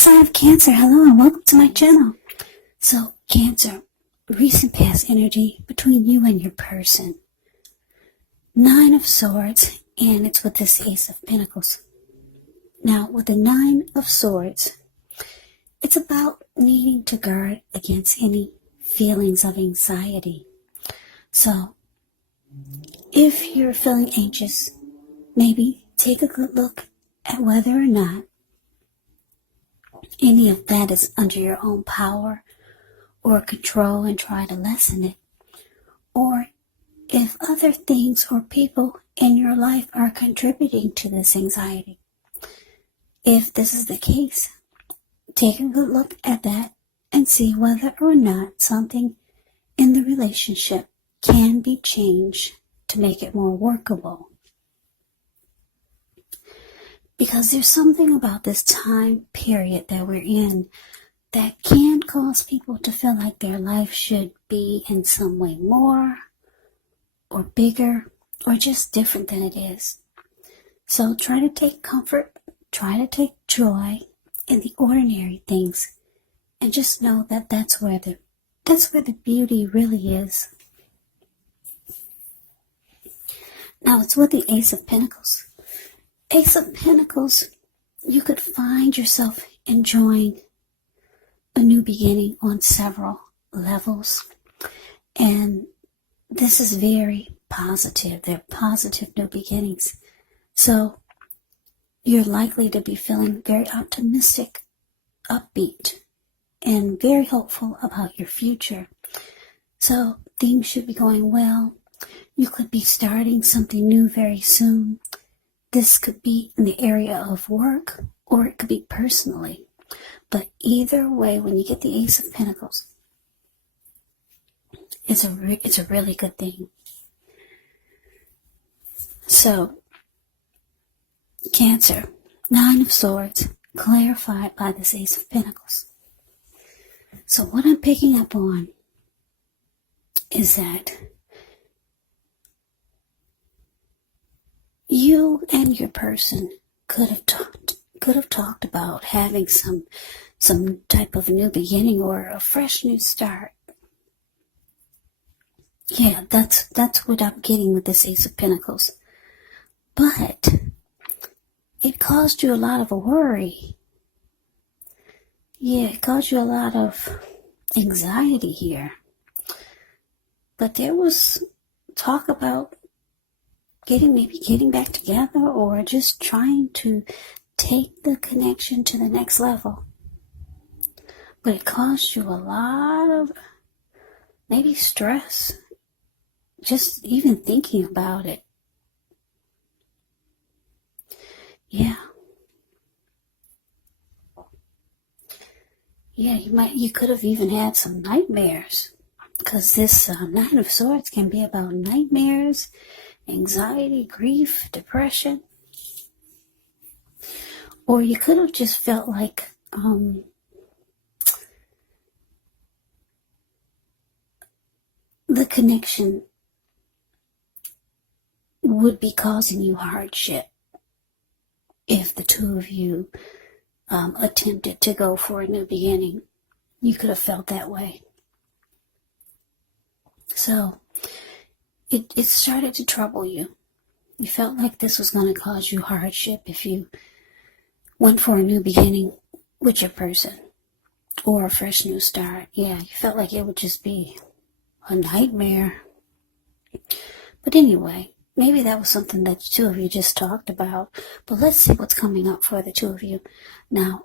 sign of Cancer, hello and welcome to my channel. So, Cancer, recent past energy between you and your person. 9 of Swords, and it's with this Ace of Pentacles. Now, with the 9 of Swords, it's about needing to guard against any feelings of anxiety. So, if you're feeling anxious, maybe take a good look at whether or not any of that is under your own power or control and try to lessen it. Or if other things or people in your life are contributing to this anxiety. If this is the case, take a good look at that and see whether or not something in the relationship can be changed to make it more workable. Because there's something about this time period that we're in that can cause people to feel like their life should be in some way more or bigger or just different than it is. So try to take comfort, try to take joy in the ordinary things, and just know that that's where the beauty really is. Now it's with the Ace of Pentacles. Ace of Pentacles, you could find yourself enjoying a new beginning on several levels. And this is very positive. They're positive new beginnings. So you're likely to be feeling very optimistic, upbeat, and very hopeful about your future. So things should be going well. You could be starting something new very soon. This could be in the area of work, or it could be personally. But either way, when you get the Ace of Pentacles, it's a really good thing. So, Cancer, 9 of Swords, clarified by this Ace of Pentacles. So what I'm picking up on is that you and your person could have talked about having some type of new beginning or a fresh new start. Yeah, that's what I'm getting with this Ace of Pentacles. But it caused you a lot of worry. Yeah, it caused you a lot of anxiety here. But there was talk about getting back together or just trying to take the connection to the next level. But it caused you a lot of maybe stress, just even thinking about it. Yeah. Yeah, you could have even had some nightmares, because this 9 of Swords can be about nightmares, anxiety, grief, depression. Or you could have just felt like the connection would be causing you hardship if the two of you attempted to go for a new beginning. You could have felt that way. So it started to trouble you. You felt like this was going to cause you hardship if you went for a new beginning with your person or a fresh new start. Yeah, you felt like it would just be a nightmare. But anyway, maybe that was something that the two of you just talked about. But let's see what's coming up for the two of you. Now,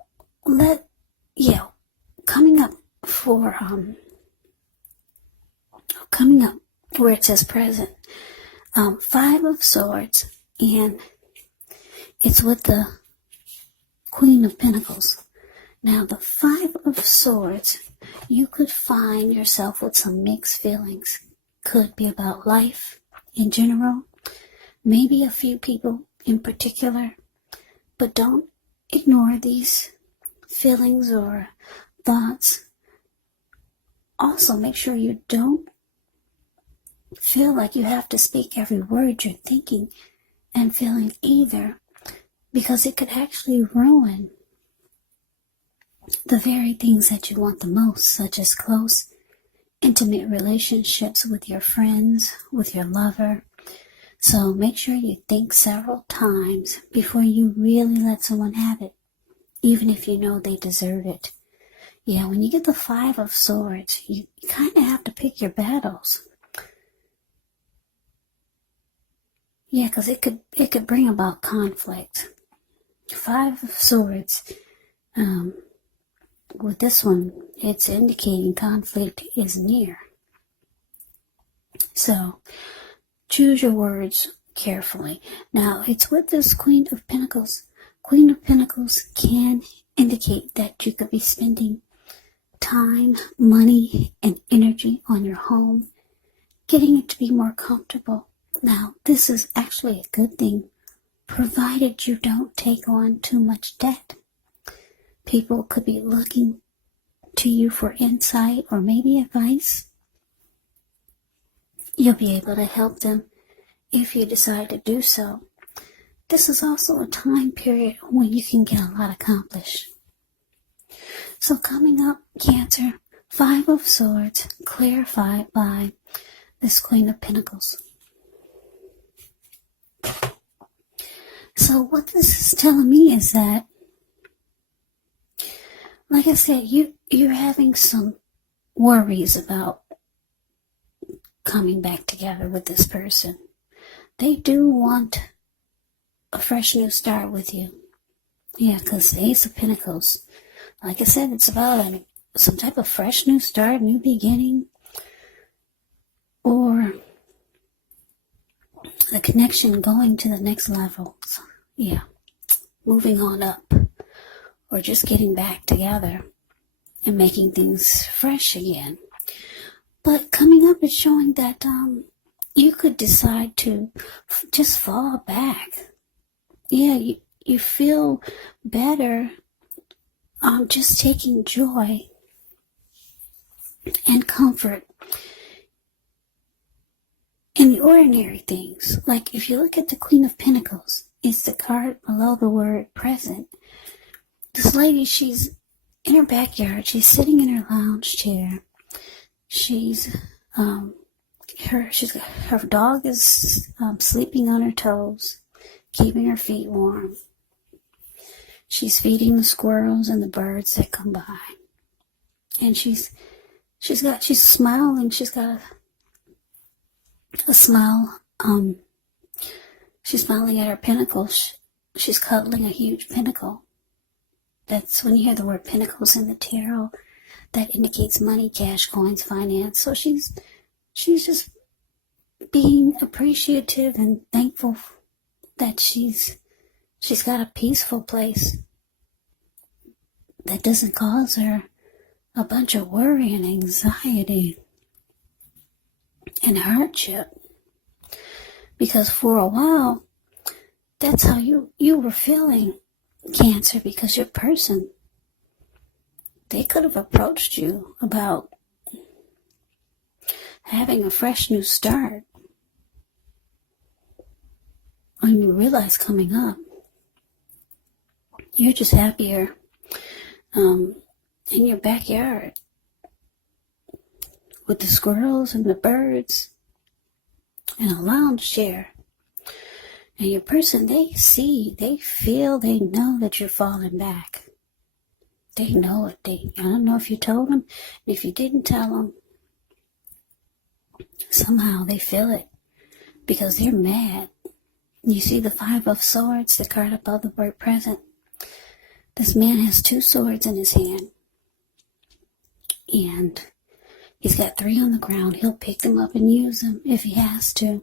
coming up where it says present, 5 of Swords, and it's with the Queen of Pentacles. Now, the 5 of Swords, you could find yourself with some mixed feelings. Could be about life in general, maybe a few people in particular, but don't ignore these feelings or thoughts. Also, make sure you don't feel like you have to speak every word you're thinking and feeling either, because it could actually ruin the very things that you want the most, such as close, intimate relationships with your friends, with your lover. So make sure you think several times before you really let someone have it, even if you know they deserve it. Yeah, when you get the Five of Swords, you kind of have to pick your battles. Yeah, because it could bring about conflict. Five of Swords, with this one, it's indicating conflict is near. So, choose your words carefully. Now, it's with this Queen of Pentacles. Queen of Pentacles can indicate that you could be spending time, money, and energy on your home, getting it to be more comfortable. Now, this is actually a good thing, provided you don't take on too much debt. People could be looking to you for insight or maybe advice. You'll be able to help them if you decide to do so. This is also a time period when you can get a lot accomplished. So coming up, Cancer, Five of Swords, clarified by this Queen of Pentacles. So what this is telling me is that, like I said, you're having some worries about coming back together with this person. They do want a fresh new start with you. Yeah, because the Ace of Pentacles, like I said, it's about some type of fresh new start, new beginning, or the connection going to the next level. So, yeah, moving on up, or just getting back together and making things fresh again. But coming up is showing that you could decide to just fall back. Yeah, you feel better just taking joy and comfort in the ordinary things. Like if you look at the Queen of Pentacles, it's the card below the word present. This lady, she's in her backyard. She's sitting in her lounge chair. Her dog is sleeping on her toes, keeping her feet warm. She's feeding the squirrels and the birds that come by, and she's smiling. She's got a smile. She's smiling at her pentacle. She's cuddling a huge pentacle. That's when you hear the word pentacles in the tarot, that indicates money, cash, coins, finance. So she's just being appreciative and thankful that she's got a peaceful place that doesn't cause her a bunch of worry and anxiety and hardship. Because for a while, that's how you were feeling, Cancer, because your person, they could have approached you about having a fresh new start. When you realize coming up, you're just happier in your backyard with the squirrels and the birds and a lounge chair. And your person, they see, they feel, they know that you're falling back. They know it. I don't know if you told them. If you didn't tell them, somehow they feel it because they're mad. You see the Five of Swords, the card above the word present. This man has two swords in his hand. And he's got three on the ground. He'll pick them up and use them if he has to.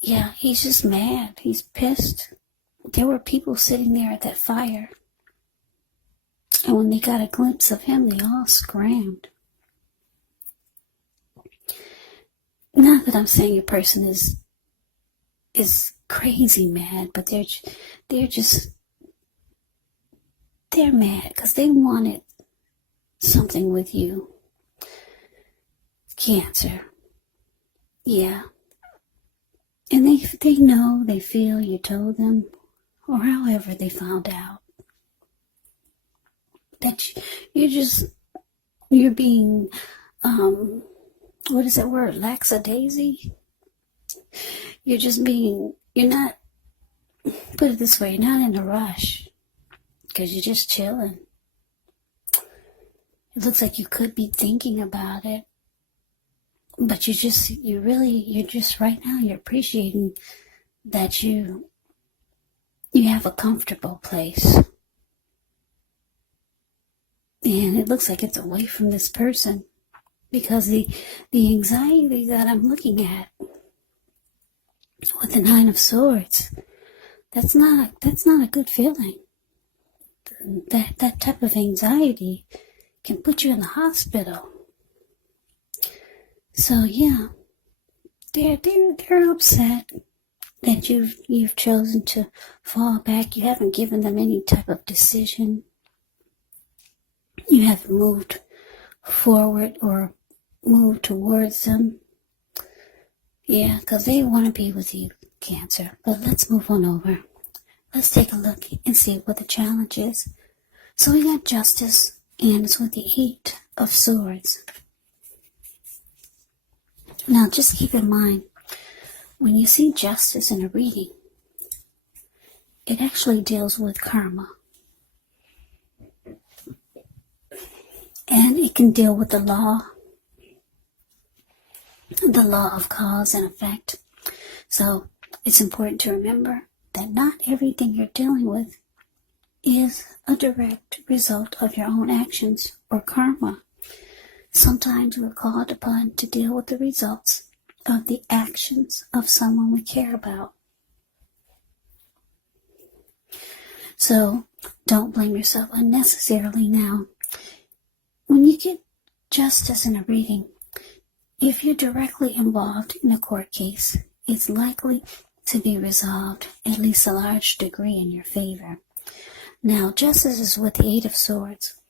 Yeah, he's just mad. He's pissed. There were people sitting there at that fire. And when they got a glimpse of him, they all screamed. Not that I'm saying your person is crazy mad, but they're mad because they wanted something with you, Cancer. Yeah. And they know, they feel you told them, or however they found out. that you're being, what is that word, lackadaisy? You're not, put it this way, you're not in a rush, because you're just chilling. It looks like you could be thinking about it, but you're just right now, you're appreciating that you have a comfortable place. And it looks like it's away from this person, because the anxiety that I'm looking at with the Nine of Swords, that's not a good feeling. That type of anxiety can put you in the hospital. So yeah, they're upset that you've chosen to fall back. You haven't given them any type of decision. You haven't moved forward or moved towards them. Yeah, because they want to be with you, Cancer. But let's move on over. Let's take a look and see what the challenge is. So we got Justice, and it's with the 8 of Swords. Now, just keep in mind, when you see Justice in a reading, it actually deals with karma. And it can deal with the law of cause and effect. So it's important to remember that not everything you're dealing with is a direct result of your own actions or karma. Sometimes we're called upon to deal with the results of the actions of someone we care about. So don't blame yourself unnecessarily now. When you get Justice in a reading, if you're directly involved in a court case, it's likely to be resolved, at least a large degree, in your favor. Now, Justice is with the 8 of Swords.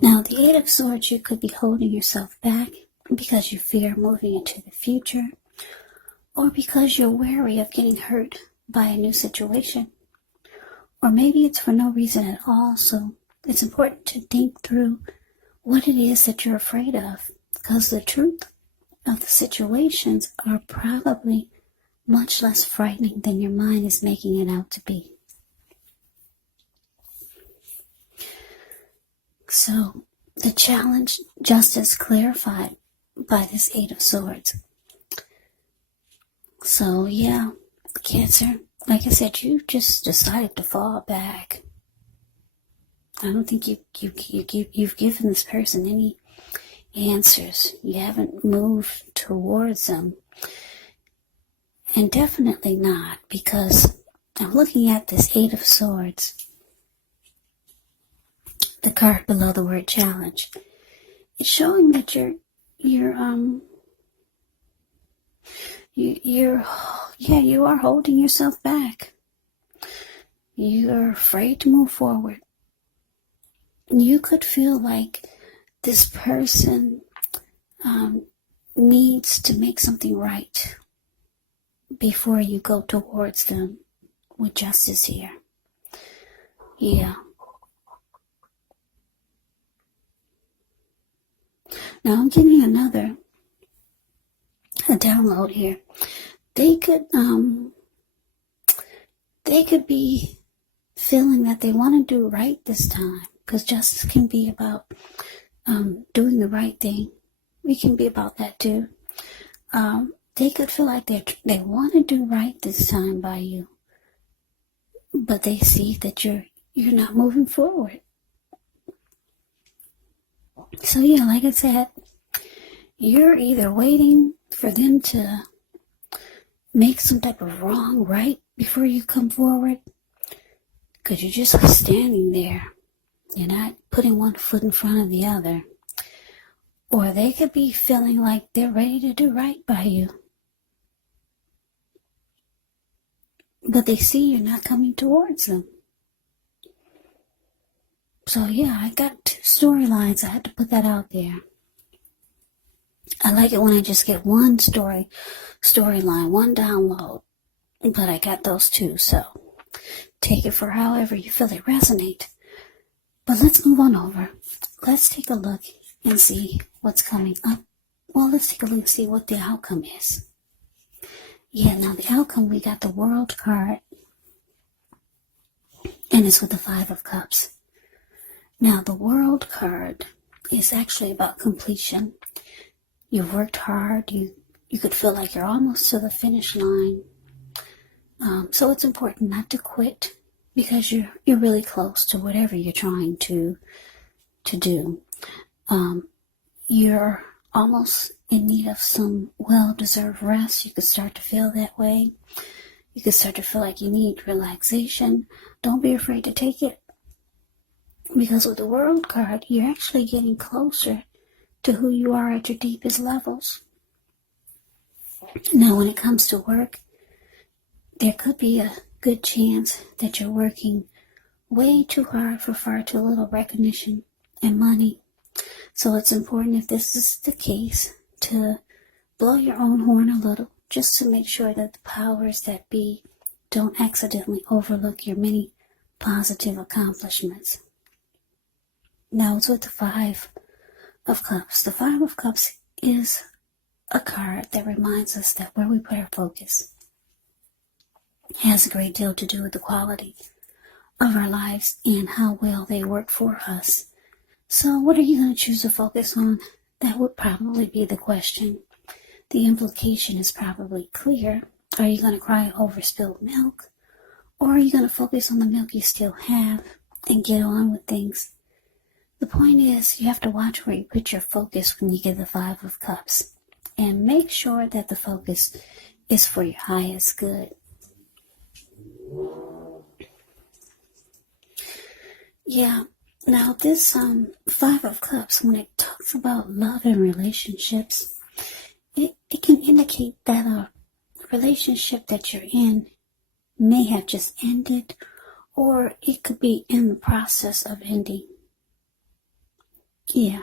Now, the 8 of Swords, you could be holding yourself back because you fear moving into the future, or because you're wary of getting hurt by a new situation. Or maybe it's for no reason at all, so it's important to think through what it is that you're afraid of, because the truth of the situations are probably much less frightening than your mind is making it out to be. So the challenge, Justice, clarified by this 8 of Swords. So yeah, Cancer, like I said, you just decided to fall back. I don't think you've given this person any answers. You haven't moved towards them. And definitely not, because I'm looking at this 8 of Swords, the card below the word challenge. It's showing that you are holding yourself back. You're afraid to move forward. You could feel like this person needs to make something right before you go towards them with Justice here. Yeah. Now I'm getting a download here. They could be feeling that they want to do right this time, because Justice can be about doing the right thing. We can be about that too. They could feel like they want to do right this time by you, but they see that you're not moving forward. So yeah, like I said, you're either waiting for them to make some type of wrong right before you come forward, because you're just standing there. You're not putting one foot in front of the other. Or they could be feeling like they're ready to do right by you, but they see you're not coming towards them. So yeah, I got 2 storylines. I had to put that out there. I like it when I just get one storyline, one download, but I got those 2, so Take it for however you feel it resonate. But let's move on over. Let's take a look and see what's coming up. Well, let's take a look and see what the outcome is. Yeah, now the outcome, we got the World card, and it's with the Five of Cups. Now, the World card is actually about completion. You've worked hard. You could feel like you're almost to the finish line. So it's important not to quit, because you're really close to whatever you're trying to do. You're almost in need of some well-deserved rest. You could start to feel that way. You could start to feel like you need relaxation. Don't be afraid to take it, because with the World card, you're actually getting closer to who you are at your deepest levels. Now, when it comes to work, there could be a good chance that you're working way too hard for far too little recognition and money. So it's important, if this is the case, to blow your own horn a little, just to make sure that the powers that be don't accidentally overlook your many positive accomplishments. Now it's with the Five of Cups. The Five of Cups is a card that reminds us that where we put our focus has a great deal to do with the quality of our lives and how well they work for us. So what are you going to choose to focus on? That would probably be the question. The implication is probably clear. Are you going to cry over spilled milk? Or are you going to focus on the milk you still have and get on with things? The point is, you have to watch where you put your focus when you get the Five of Cups. And make sure that the focus is for your highest good. Yeah. Now, this Five of Cups, when it talks about love and relationships, it can indicate that a relationship that you're in may have just ended, or it could be in the process of ending. Yeah.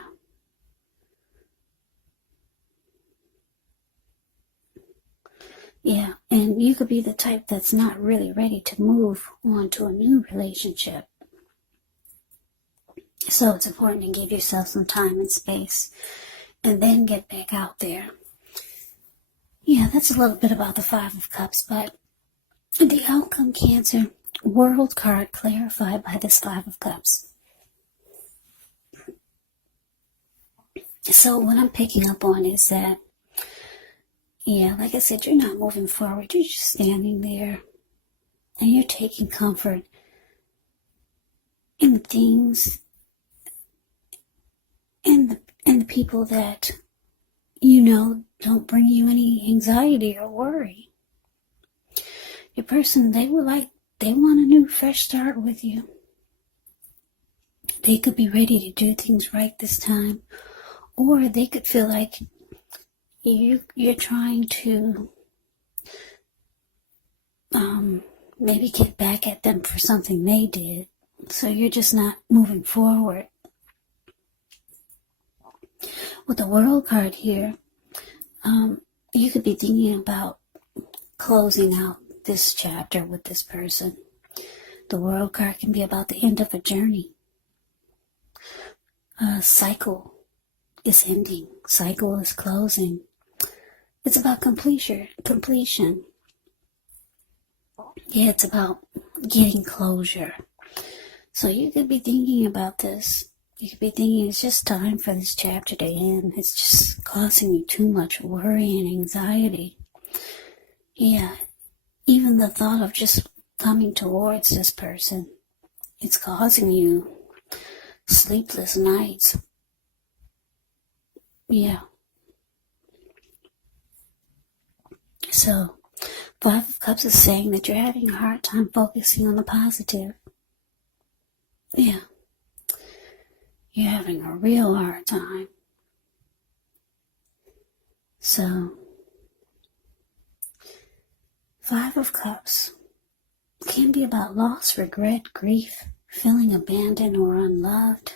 Yeah, and you could be the type that's not really ready to move on to a new relationship. So it's important to give yourself some time and space and then get back out there. Yeah, that's a little bit about the Five of Cups, but the outcome, Cancer, World card clarified by this Five of Cups. So what I'm picking up on is that, yeah, like I said, you're not moving forward. You're just standing there and you're taking comfort in the things and the people that you know don't bring you any anxiety or worry. Your person, they want a new fresh start with you. They could be ready to do things right this time, or they could feel like you're trying to maybe get back at them for something they did, so you're just not moving forward. With the World card here, you could be thinking about closing out this chapter with this person. The World card can be about the end of a journey. A cycle is ending. Cycle is closing. It's about completion. Yeah, it's about getting closure. So you could be thinking about this. You could be thinking it's just time for this chapter to end. It's just causing you too much worry and anxiety. Yeah, even the thought of just coming towards this person, it's causing you sleepless nights. Yeah. So, Five of Cups is saying that you're having a hard time focusing on the positive. Yeah. You're having a real hard time. So, Five of Cups can be about loss, regret, grief, feeling abandoned or unloved.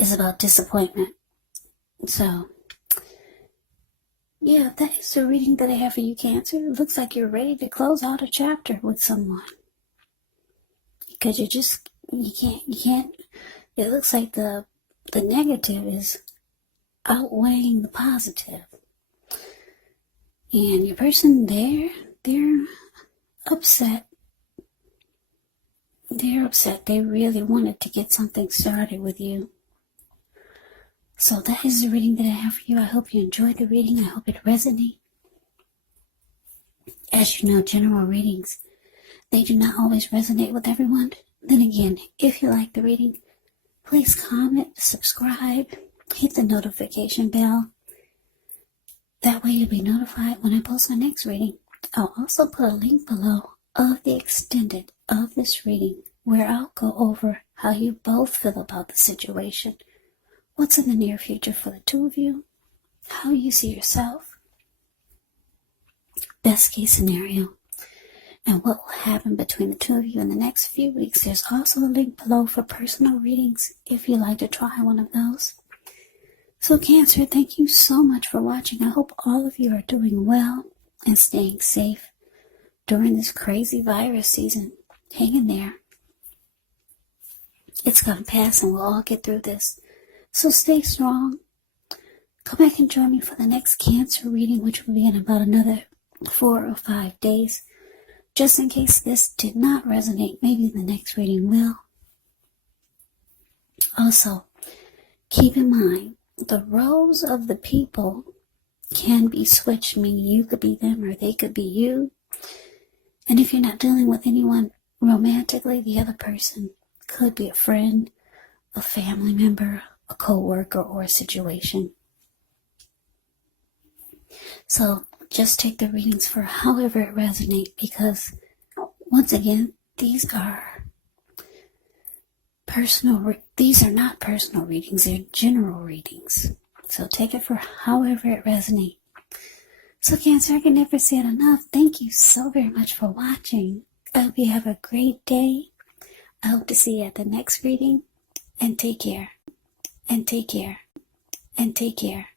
It's about disappointment. So, Yeah, that is the reading that I have for you, Cancer. It looks like you're ready to close out a chapter with someone. Because you can't, it looks like the negative is outweighing the positive. And your person there, they're upset. They're upset. They really wanted to get something started with you. So that is the reading that I have for you. I hope you enjoyed the reading. I hope it resonates. As you know, general readings, they do not always resonate with everyone. Then again, if you like the reading, please comment, subscribe, hit the notification bell. That way you'll be notified when I post my next reading. I'll also put a link below of the extended of this reading where I'll go over how you both feel about the situation, what's in the near future for the two of you, how you see yourself, best case scenario, and what will happen between the two of you in the next few weeks. There's also a link below for personal readings if you'd like to try one of those. So Cancer, thank you so much for watching. I hope all of you are doing well and staying safe during this crazy virus season. Hang in there. It's going to pass and we'll all get through this. So stay strong. Come back and join me for the next Cancer reading, which will be in about another 4 or 5 days. Just in case this did not resonate, maybe the next reading will. Also, keep in mind, the roles of the people can be switched, meaning you could be them or they could be you. And if you're not dealing with anyone romantically, the other person could be a friend, a family member, a co-worker, or a situation. So just take the readings for however it resonates, because once again, these are not personal readings, they're general readings. So take it for however it resonates. So Cancer, I can never say it enough. Thank you so very much for watching. I hope you have a great day. I hope to see you at the next reading. And take care. And take care. And take care.